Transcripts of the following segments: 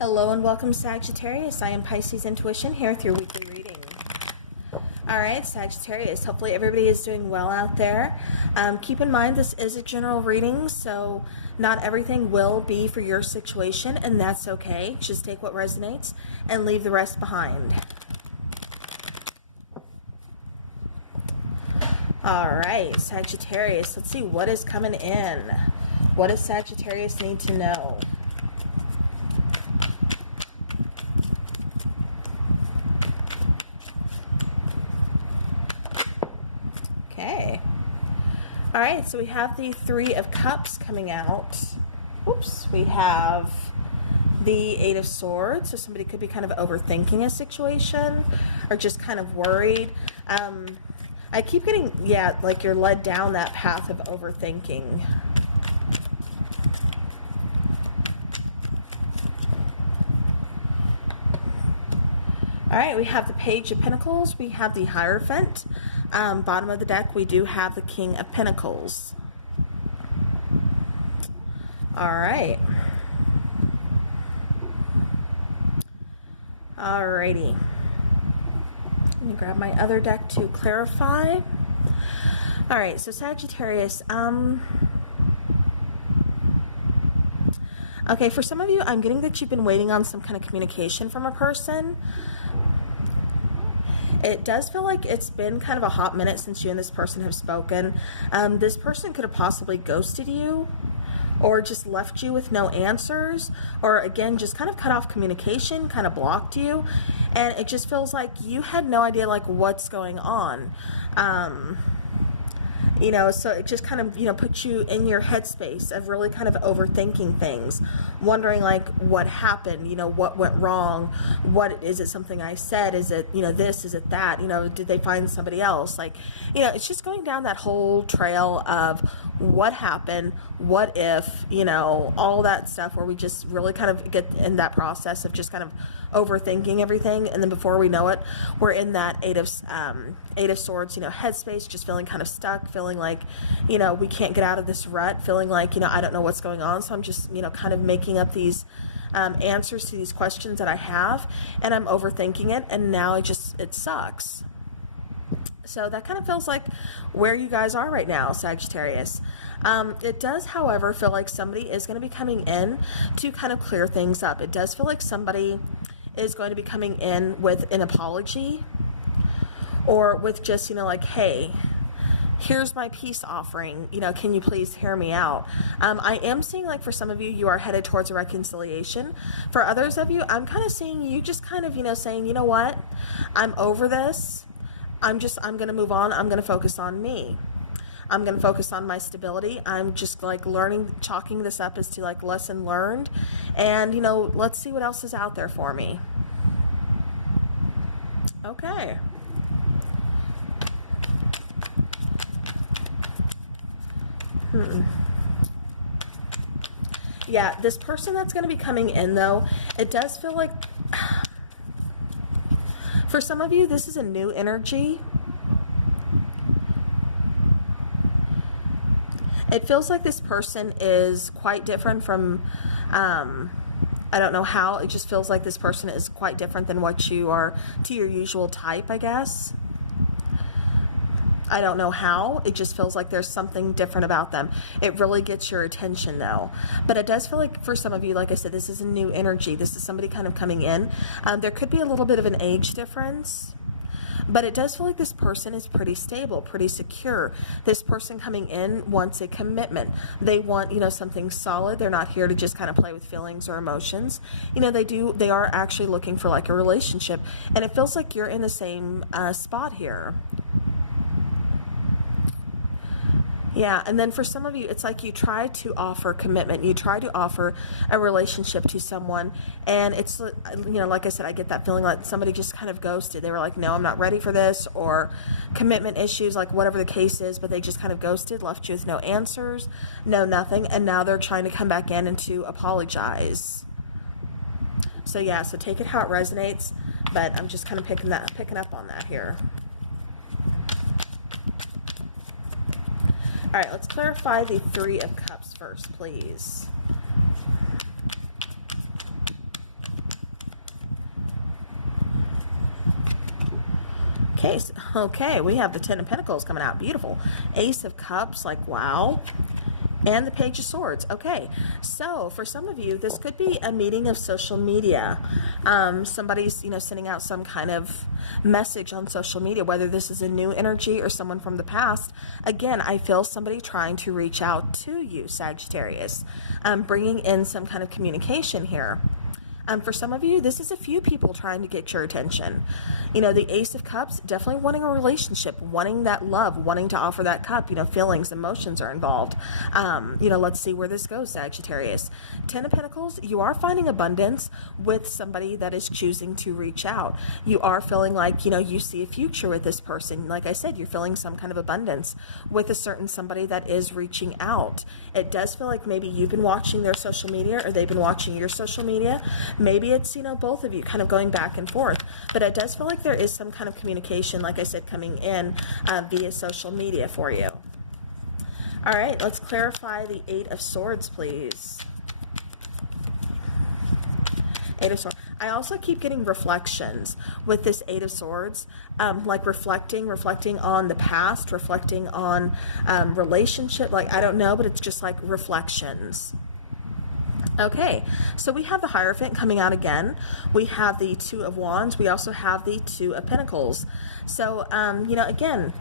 Hello and welcome, Sagittarius. I am Pisces Intuition here with your weekly reading. All right, Sagittarius, hopefully everybody is doing well out there. Keep in mind this is a general reading, so not everything will be for your situation, and that's okay. Just take what resonates and leave the rest behind. All right, Sagittarius, let's see what is coming in. What does Sagittarius need to know? Okay. All right, so we have the Three of Cups coming out. Oops, we have the Eight of Swords, so somebody could be kind of overthinking a situation or just kind of worried. I keep getting, yeah, like you're led down that path of overthinking. All right, we have the Page of Pentacles. We have the Hierophant. Bottom of the deck, we do have the King of Pentacles. All right. All righty. Let me grab my other deck to clarify. All right, so Sagittarius, okay, for some of you, I'm getting that you've been waiting on some kind of communication from a person. It does feel like it's been kind of a hot minute since you and this person have spoken. This person could have possibly ghosted you or just left you with no answers, or again, just kind of cut off communication, kind of blocked you. And it just feels like you had no idea like what's going on. You know, so it just kind of, you know, puts you in your headspace of really kind of overthinking things, wondering like what happened, you know, what went wrong, what is it, something I said, is it, you know, this, is it that, you know, did they find somebody else? Like, you know, it's just going down that whole trail of what happened, what if, you know, all that stuff where we just really kind of get in that process of just kind of overthinking everything, and then before we know it, we're in that Eight of Swords, you know, headspace, just feeling kind of stuck, feeling like, you know, we can't get out of this rut, feeling like, you know, I don't know what's going on, so I'm just, you know, kind of making up these answers to these questions that I have, and I'm overthinking it, and now it sucks. So that kind of feels like where you guys are right now, Sagittarius. It does, however, feel like somebody is going to be coming in to kind of clear things up. It does feel like somebody is going to be coming in with an apology, or with just, you know, like, hey, here's my peace offering, you know, can you please hear me out? I am seeing like for some of you, you are headed towards a reconciliation. For others of you, I'm kind of seeing you just kind of, you know, saying, you know what, I'm over this. I'm going to move on. I'm going to focus on me. I'm going to focus on my stability. I'm just like chalking this up as to like lesson learned. And, you know, let's see what else is out there for me. Okay. Yeah, this person that's going to be coming in, though, it does feel like, for some of you, this is a new energy. It feels like this person is quite different from, I don't know how, it just feels like this person is quite different than what you are to your usual type, I guess. I don't know how, it just feels like there's something different about them. It really gets your attention though. But it does feel like for some of you, like I said, this is a new energy. This is somebody kind of coming in. There could be a little bit of an age difference. But it does feel like this person is pretty stable, pretty secure. This person coming in wants a commitment. They want, you know, something solid. They're not here to just kind of play with feelings or emotions. You know, they are actually looking for like a relationship. And it feels like you're in the same spot here. Yeah, and then for some of you, it's like you try to offer commitment. You try to offer a relationship to someone, and it's, you know, like I said, I get that feeling like somebody just kind of ghosted. They were like, no, I'm not ready for this, or commitment issues, like whatever the case is, but they just kind of ghosted, left you with no answers, no nothing, and now they're trying to come back in and to apologize. So yeah, so take it how it resonates, but I'm just kind of picking up on that here. All right, let's clarify the Three of Cups first, please. Okay, we have the Ten of Pentacles coming out. Beautiful. Ace of Cups, like, wow. And the Page of Swords. Okay, so for some of you, this could be a meeting of social media. Somebody's, sending out some kind of message on social media, whether this is a new energy or someone from the past. Again, I feel somebody trying to reach out to you, Sagittarius, bringing in some kind of communication here. For some of you, this is a few people trying to get your attention. The Ace of Cups, definitely wanting a relationship, wanting that love, wanting to offer that cup. Feelings, emotions are involved. Let's see where this goes, Sagittarius. Ten of Pentacles, you are finding abundance with somebody that is choosing to reach out. You are feeling like, you see a future with this person. Like I said, you're feeling some kind of abundance with a certain somebody that is reaching out. It does feel like maybe you've been watching their social media or they've been watching your social media. Maybe it's, both of you kind of going back and forth, but it does feel like there is some kind of communication, like I said, coming in via social media for you. All right, let's clarify the Eight of Swords, please. Eight of Swords. I also keep getting reflections with this Eight of Swords, like reflecting on the past, reflecting on relationship, like, I don't know, but it's just like reflections. Okay, so we have the Hierophant coming out again. We have the Two of Wands. We also have the Two of Pentacles. So, again,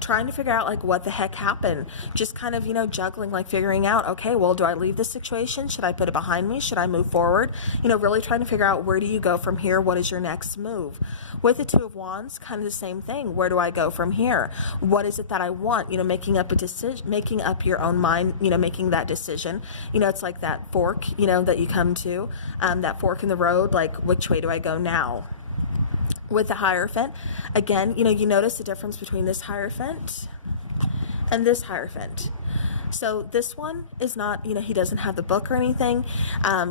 trying to figure out like what the heck happened. Just kind of, juggling, like figuring out, okay, well, do I leave this situation? Should I put it behind me? Should I move forward? Really trying to figure out, where do you go from here? What is your next move? With the Two of Wands, kind of the same thing. Where do I go from here? What is it that I want? Making up a decision, making up your own mind, making that decision. It's like that fork, that you come to, that fork in the road, like, which way do I go now? With the Hierophant, again, you notice the difference between this Hierophant and this Hierophant. So this one is not, he doesn't have the book or anything.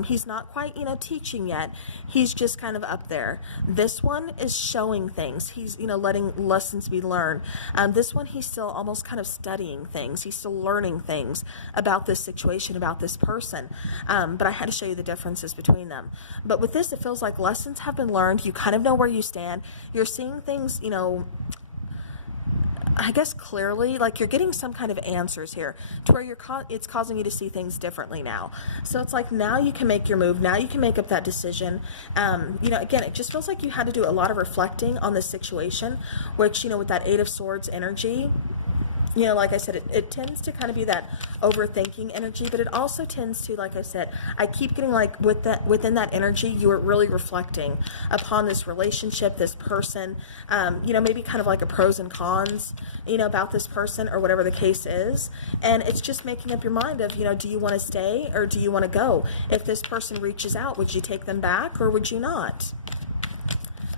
He's not quite, teaching yet. He's just kind of up there. This one is showing things. He's, letting lessons be learned. This one, he's still almost kind of studying things. He's still learning things about this situation, about this person. But I had to show you the differences between them. But with this, it feels like lessons have been learned. You kind of know where you stand. You're seeing things, I guess clearly, like you're getting some kind of answers here to where it's causing you to see things differently now. So it's like, now you can make your move. Now you can make up that decision. Again, it just feels like you had to do a lot of reflecting on the situation, which, with that Eight of Swords energy, like I said, it tends to kind of be that overthinking energy, but it also tends to, like I said, I keep getting like within that energy, you are really reflecting upon this relationship, this person, maybe kind of like a pros and cons, about this person or whatever the case is. And it's just making up your mind of, do you want to stay or do you want to go? If this person reaches out, would you take them back or would you not?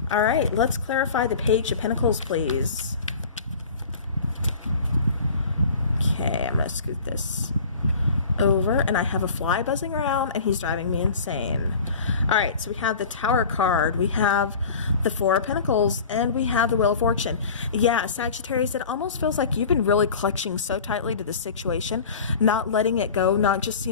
All right, let's clarify the Page of Pentacles, please. Okay, I'm going to scoot this over, and I have a fly buzzing around, and he's driving me insane. All right, so we have the Tower card, we have the Four of Pentacles, and we have the Wheel of Fortune. Yeah, Sagittarius, it almost feels like you've been really clutching so tightly to the situation, not letting it go, not just,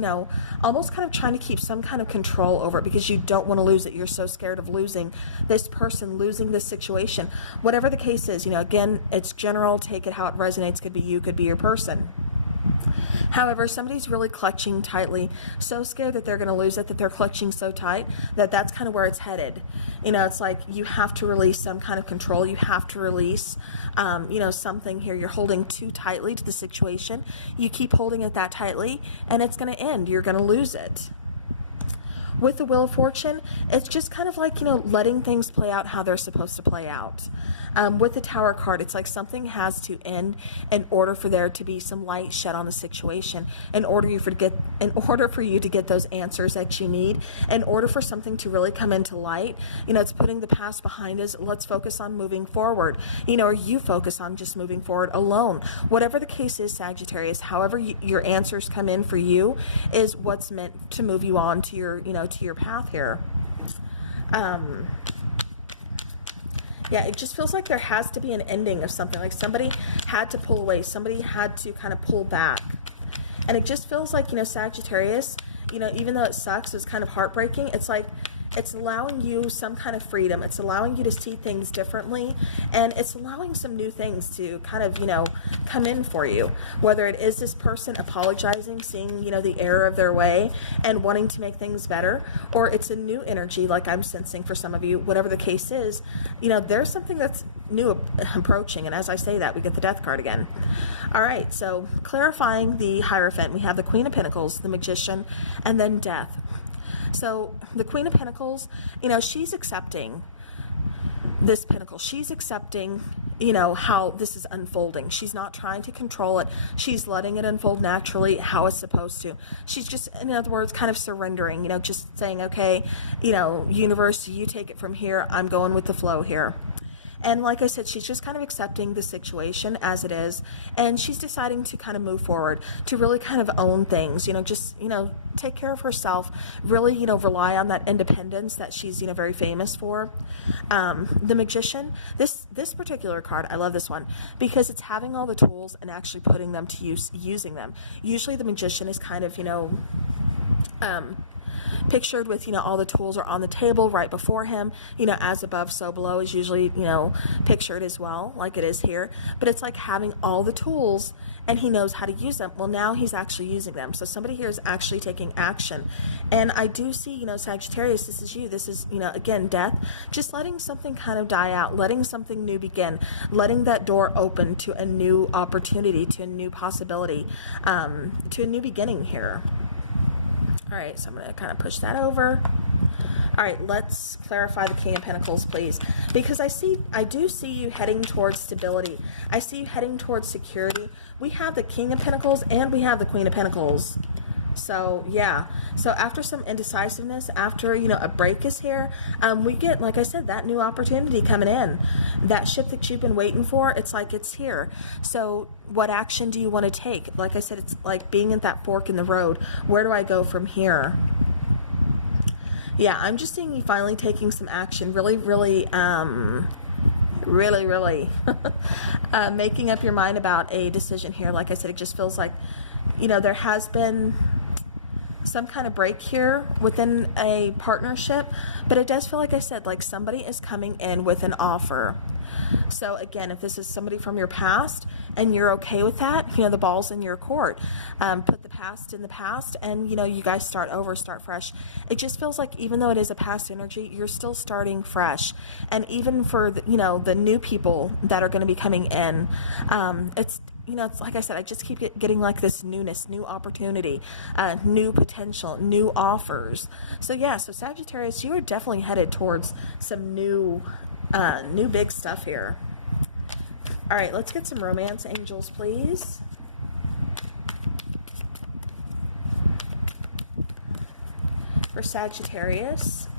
almost kind of trying to keep some kind of control over it because you don't want to lose it. You're so scared of losing this person, losing this situation. Whatever the case is, again, it's general, take it how it resonates, could be you, could be your person. However, somebody's really clutching tightly, so scared that they're going to lose it, that they're clutching so tight that that's kind of where it's headed. It's like you have to release some kind of control. You have to release, something here. You're holding too tightly to the situation. You keep holding it that tightly, and it's going to end. You're going to lose it. With the Wheel of Fortune, it's just kind of like, letting things play out how they're supposed to play out. With the Tower card, it's like something has to end in order for there to be some light shed on the situation, in order for you to get those answers that you need, in order for something to really come into light. It's putting the past behind us. Let's focus on moving forward, or you focus on just moving forward alone. Whatever the case is, Sagittarius, however your answers come in for you is what's meant to move you on to your, to your path here. Yeah, it just feels like there has to be an ending of something, like somebody had to pull away, somebody had to kind of pull back. And it just feels like, Sagittarius, even though it sucks, it's kind of heartbreaking, it's like It's allowing you some kind of freedom. It's allowing you to see things differently, and it's allowing some new things to kind of, you know, come in for you. Whether it is this person apologizing, seeing, you know, the error of their way and wanting to make things better, or it's a new energy like I'm sensing for some of you, whatever the case is, you know, there's something that's new approaching. And as I say that, we get the Death card again. All right, so clarifying the Hierophant, we have the Queen of Pentacles, the Magician, and then Death. So the Queen of Pentacles, you know, she's accepting this Pentacle. She's accepting, you know, how this is unfolding. She's not trying to control it. She's letting it unfold naturally how it's supposed to. She's just, in other words, kind of surrendering, you know, just saying, okay, you know, universe, you take it from here. I'm going with the flow here. And like I said, she's just kind of accepting the situation as it is, and she's deciding to kind of move forward, to really kind of own things, you know, just, you know, take care of herself, really, you know, rely on that independence that she's, you know, very famous for. The Magician, this particular card, I love this one because it's having all the tools and actually putting them to use, using them. Usually the Magician is kind of, you know, pictured with, you know, all the tools are on the table right before him, you know, as above so below is usually, you know, pictured as well, like it is here. But it's like having all the tools and he knows how to use them. Well, now he's actually using them. So somebody here is actually taking action. And I do see, you know, Sagittarius, this is you. This is, you know, again, Death, just letting something kind of die out, letting something new begin, letting that door open to a new opportunity, to a new possibility, to a new beginning here. All right, so I'm going to kind of push that over. All right, let's clarify the King of Pentacles, please. Because I do see you heading towards stability. I see you heading towards security. We have the King of Pentacles and we have the Queen of Pentacles. So, yeah. So after some indecisiveness, after, you know, a break is here, we get, like I said, that new opportunity coming in. That ship that you've been waiting for, it's like it's here. So what action do you want to take? Like I said, it's like being at that fork in the road. Where do I go from here? Yeah, I'm just seeing you finally taking some action. Really, making up your mind about a decision here. Like I said, it just feels like, you know, there has been some kind of break here within a partnership, but it does feel, like I said, like somebody is coming in with an offer. So again, if this is somebody from your past and you're okay with that, you know, the ball's in your court. Put the past in the past and, you know, you guys start over, start fresh. It just feels like even though it is a past energy, you're still starting fresh. And even for, the, you know, the new people that are going to be coming in, it's, you know, it's like I said, I just keep getting like this newness, new opportunity, new potential, new offers. So yeah, so Sagittarius, you are definitely headed towards some new big stuff here. All right, let's get some romance angels, please. For Sagittarius.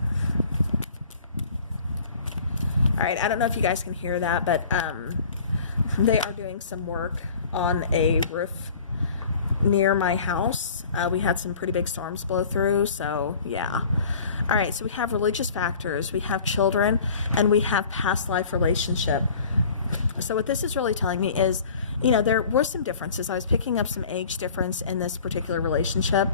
All right, I don't know if you guys can hear that, but they are doing some work on a roof near my house. We had some pretty big storms blow through, so yeah. All right, so we have religious factors, we have children, and we have past life relationship. So what this is really telling me is, you know, there were some differences. I was picking up some age difference in this particular relationship.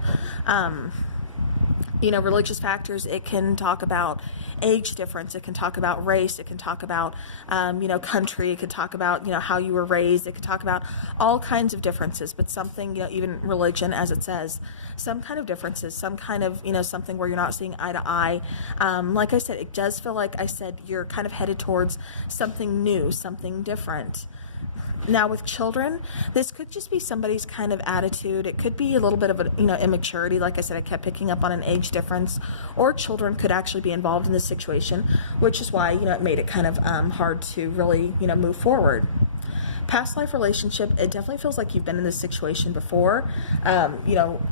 You know, religious factors, it can talk about age difference, it can talk about race, it can talk about, you know, country, it can talk about, you know, how you were raised, it can talk about all kinds of differences, but something, you know, even religion, as it says, some kind of differences, some kind of, you know, something where you're not seeing eye to eye. Like I said, it does feel like I said, you're kind of headed towards something new, something different. Now with children, this could just be somebody's kind of attitude. It could be a little bit of a, you know, immaturity. Like I said, I kept picking up on an age difference, or children could actually be involved in this situation, which is why, you know, it made it kind of hard to really, you know, move forward. Past life relationship, it definitely feels like you've been in this situation before, you know,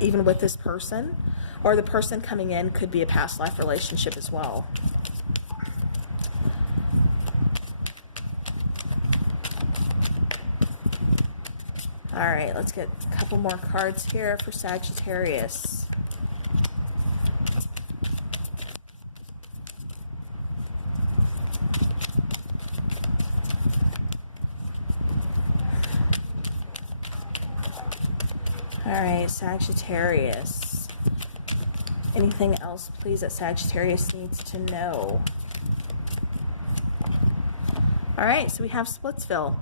even with this person, or the person coming in could be a past life relationship as well. All right, let's get a couple more cards here for Sagittarius. All right, Sagittarius. Anything else, please, that Sagittarius needs to know? All right, so we have Splitsville.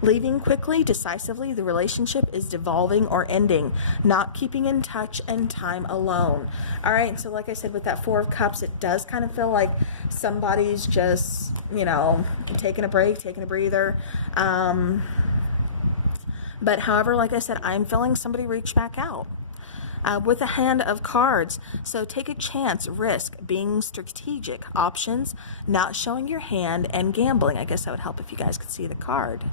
Leaving quickly, decisively, the relationship is devolving or ending. Not keeping in touch and time alone. All right, so like I said, with that Four of Cups, it does kind of feel like somebody's just, you know, taking a break, taking a breather. But however, like I said, I'm feeling somebody reach back out. With a hand of cards. So take a chance, risk, being strategic, options, not showing your hand, and gambling. I guess that would help if you guys could see the card.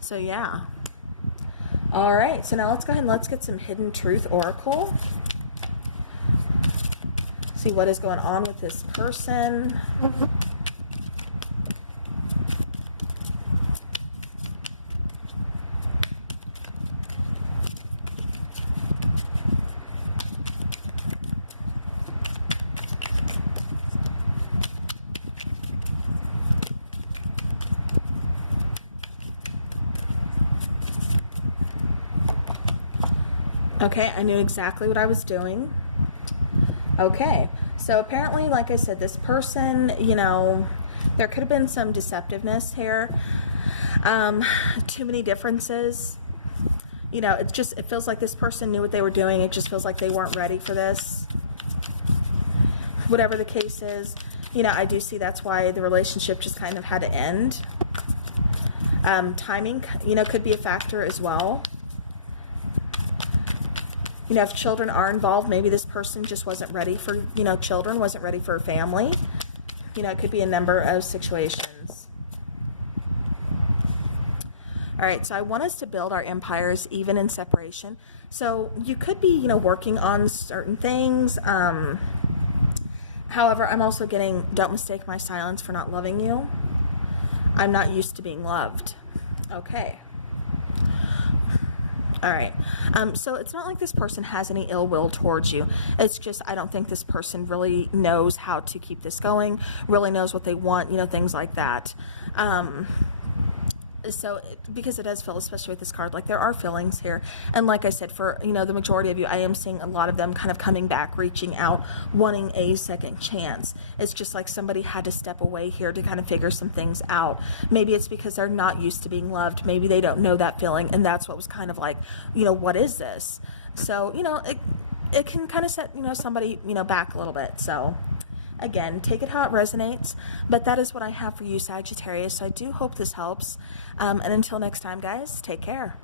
So yeah. All right, so now let's go ahead and let's get some Hidden Truth Oracle. See what is going on with this person. Okay, I knew exactly what I was doing. Okay, so apparently, like I said, this person, you know, there could have been some deceptiveness here. Too many differences. You know, it feels like this person knew what they were doing. It just feels like they weren't ready for this. Whatever the case is, you know, I do see that's why the relationship just kind of had to end. Timing, you know, could be a factor as well. You know, if children are involved, maybe this person just wasn't ready for, you know, children, wasn't ready for a family. You know, it could be a number of situations. All right, so I want us to build our empires even in separation. So you could be, you know, working on certain things. However, I'm also getting, don't mistake my silence for not loving you. I'm not used to being loved. Okay. All right, so it's not like this person has any ill will towards you. It's just I don't think this person really knows how to keep this going, really knows what they want, you know, things like that. So because it does feel, especially with this card, like there are feelings here. And like I said, for, you know, the majority of you, I am seeing a lot of them kind of coming back, reaching out, wanting a second chance. It's just like somebody had to step away here to kind of figure some things out. Maybe it's because they're not used to being loved. Maybe they don't know that feeling. And that's what was kind of like, you know, what is this? So, you know, it can kind of set, you know, somebody, you know, back a little bit. So again, take it how it resonates, but that is what I have for you, Sagittarius. So I do hope this helps. And until next time, guys, take care.